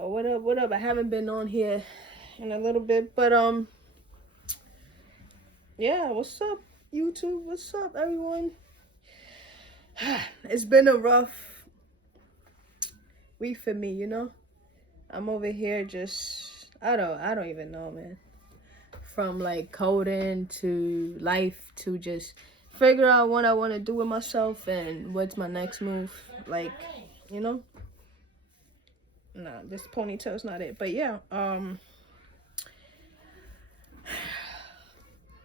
What up? What up? I haven't been on here in a little bit, but yeah. What's up, YouTube? What's up, everyone? It's been a rough week for me, you know. I'm over here just I don't even know, man. From like coding to life to just figure out what I want to do with myself and what's my next move. Like, you know. Nah, this ponytail's not it, but yeah. I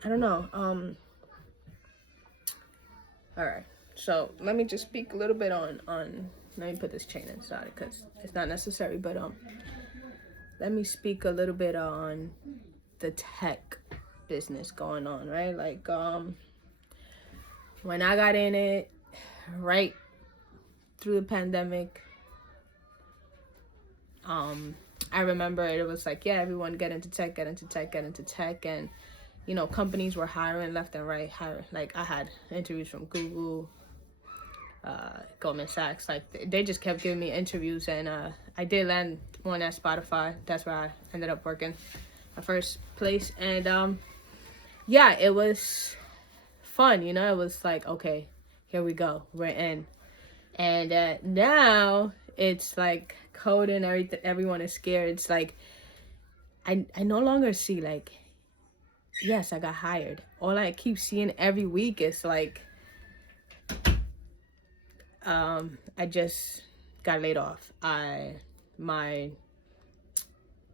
don't know. All right. So let me just speak a little bit on. Let me put this chain inside because it's not necessary. But let me speak a little bit on the tech business going on, right? Like when I got in it, right through the pandemic, I remember it was like, yeah, everyone get into tech, and you know, companies were hiring left and right. Like I had interviews from Google, Goldman Sachs. Like they just kept giving me interviews, and I did land one at Spotify. That's where I ended up working, my first place. And yeah, it was fun. You know, it was like, okay, here we go, we're in. And now it's like coding. Everyone is scared. It's like I no longer see like, yes, I got hired. All I keep seeing every week is like, I just got laid off.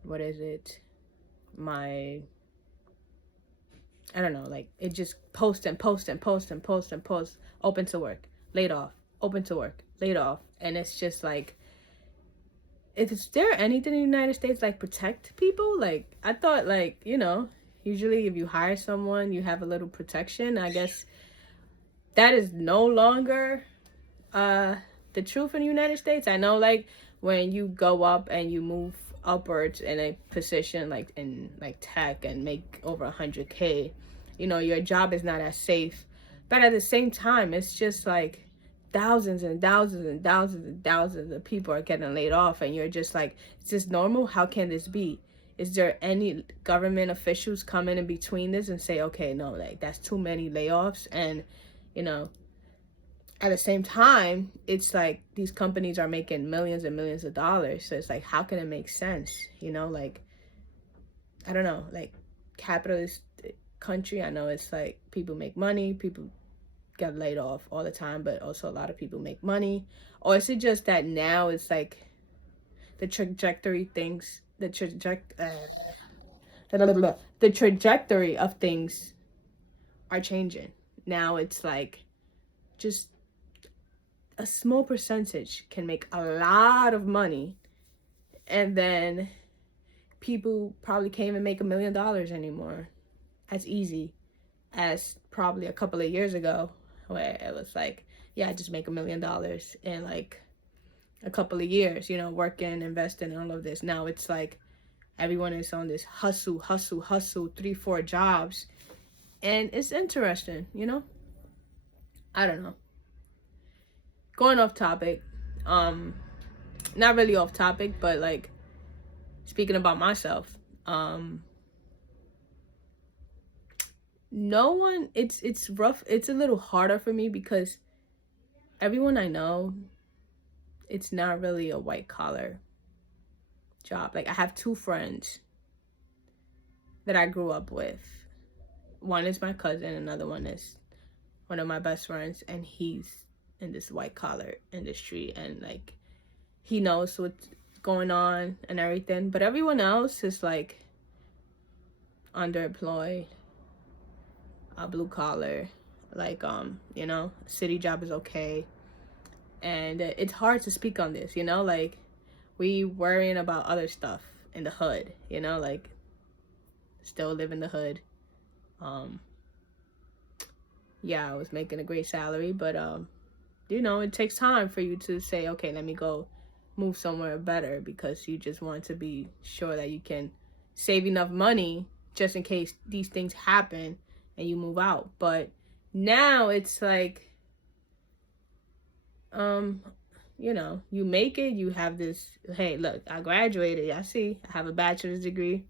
What is it? I don't know, like it just post and post and post and post and post. Open to work, laid off. Open to work, laid off. And it's just like, is there anything in the United States like protect people? Like I thought, like, you know, usually if you hire someone, you have a little protection. I guess that is no longer the truth in the United States. I know, like, when you go up and you move upwards in a position like in like tech and make over 100K, you know, your job is not as safe. But at the same time, it's just like thousands and thousands and thousands and thousands of people are getting laid off, and you're just like, is this normal? How can this be? Is there any government officials come in between this and say, okay, no, like that's too many layoffs? And you know, at the same time, it's like these companies are making millions and millions of dollars. So it's like, how can it make sense? You know, like, I don't know, like capitalist country. I know it's like people make money, people get laid off all the time, but also a lot of people make money. Or is it just that now it's like the trajectory of things are changing. Now it's like just a small percentage can make a lot of money, and then people probably can't even make $1 million anymore as easy as probably a couple of years ago, where it was like, yeah, just make $1 million in like a couple of years, you know, working, investing, and all of this. Now it's like everyone is on this hustle, 3-4 jobs, and it's interesting, you know. I don't know. Going off topic, not really off topic, but like speaking about myself, no one, it's rough. It's a little harder for me because everyone I know, it's not really a white collar job. Like I have 2 friends that I grew up with. One is my cousin, another one is one of my best friends, and he's in this white collar industry, and like he knows what's going on and everything. But everyone else is like underemployed, blue collar, like you know, city job is okay. And it's hard to speak on this, you know, like we worrying about other stuff in the hood, you know, like still live in the hood. Yeah, I was making a great salary, but you know, it takes time for you to say, okay, let me go move somewhere better, because you just want to be sure that you can save enough money just in case these things happen and you move out. But now it's like, you know, you make it, you have this, hey, look, I graduated, I see, I have a bachelor's degree,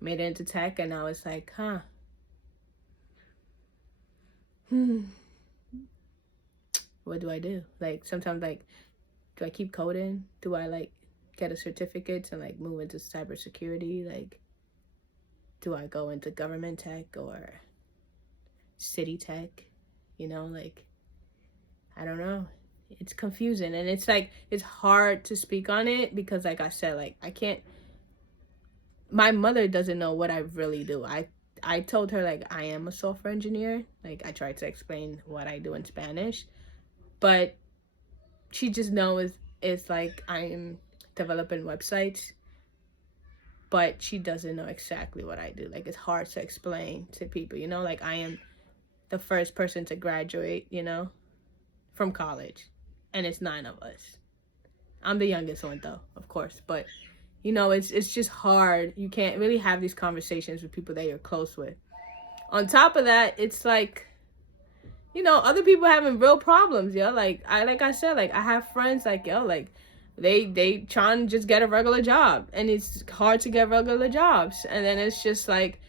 made it into tech, and now it's like, what do I do? Like, sometimes, like, do I keep coding? Do I, like, get a certificate and, like, move into cybersecurity? Like, do I go into government tech or city tech? You know, like, I don't know. It's confusing, and it's like, it's hard to speak on it because, like I said, like, I can't, my mother doesn't know what I really do. I told her, like, I am a software engineer. Like, I tried to explain what I do in Spanish, but she just knows it's like I am developing websites, but she doesn't know exactly what I do. Like, it's hard to explain to people, you know, like, I am the first person to graduate, you know, from college, and it's 9 of us. I'm the youngest one, though, of course, but you know, it's just hard. You can't really have these conversations with people that you're close with. On top of that, it's like, you know, other people having real problems, yo. Like I said, like, I have friends, like, yo, like, they trying to just get a regular job, and it's hard to get regular jobs. And then it's just like,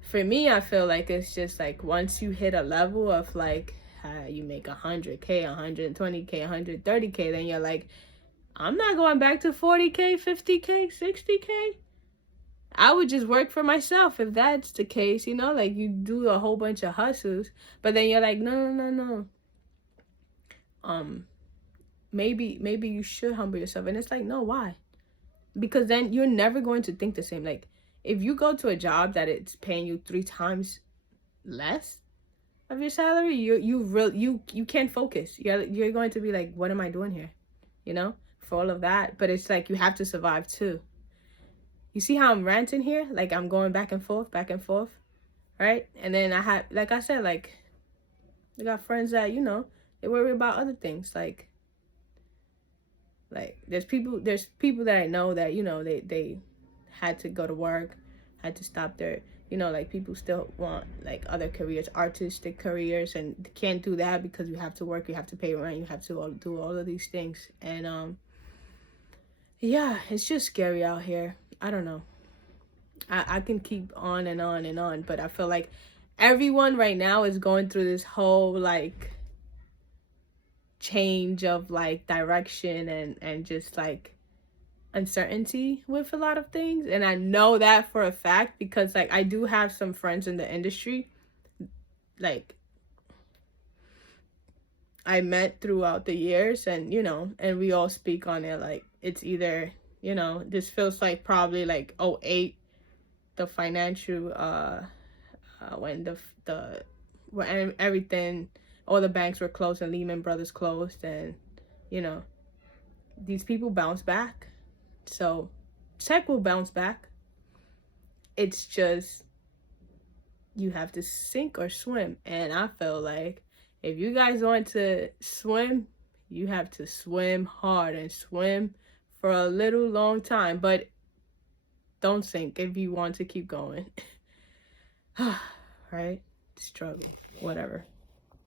for me, I feel like it's just like, once you hit a level of like, you make 100K, 120K, 130K, then you're like, I'm not going back to 40K, 50K, 60K. I would just work for myself if that's the case, you know, like, you do a whole bunch of hustles, but then you're like, no. Maybe you should humble yourself. And it's like, no, why? Because then you're never going to think the same. Like, if you go to a job that it's paying you 3 times less of your salary, you can't focus. You're going to be like, what am I doing here? You know, for all of that. But it's like, you have to survive too. You see how I'm ranting here? Like, I'm going back and forth, right? And then I have, like I said, like, I got friends that, you know, they worry about other things. Like there's people that I know that, you know, they had to go to work, had to stop their, you know, like, people still want, like, other careers, artistic careers, and can't do that because you have to work, you have to pay rent, you have to do all of these things. And yeah, it's just scary out here. I don't know. I can keep on and on and on, but I feel like everyone right now is going through this whole, like, change of, like, direction and just, like, uncertainty with a lot of things. And I know that for a fact because, like, I do have some friends in the industry, like, I met throughout the years, and, you know, and we all speak on it. Like, it's either, you know, this feels like probably like '08, the financial when when everything, all the banks were closed and Lehman Brothers closed, and, you know, these people bounce back. So tech will bounce back. It's just, you have to sink or swim. And I feel like if you guys want to swim, you have to swim hard and swim for a little long time, but don't sink if you want to keep going. Right? Struggle, whatever.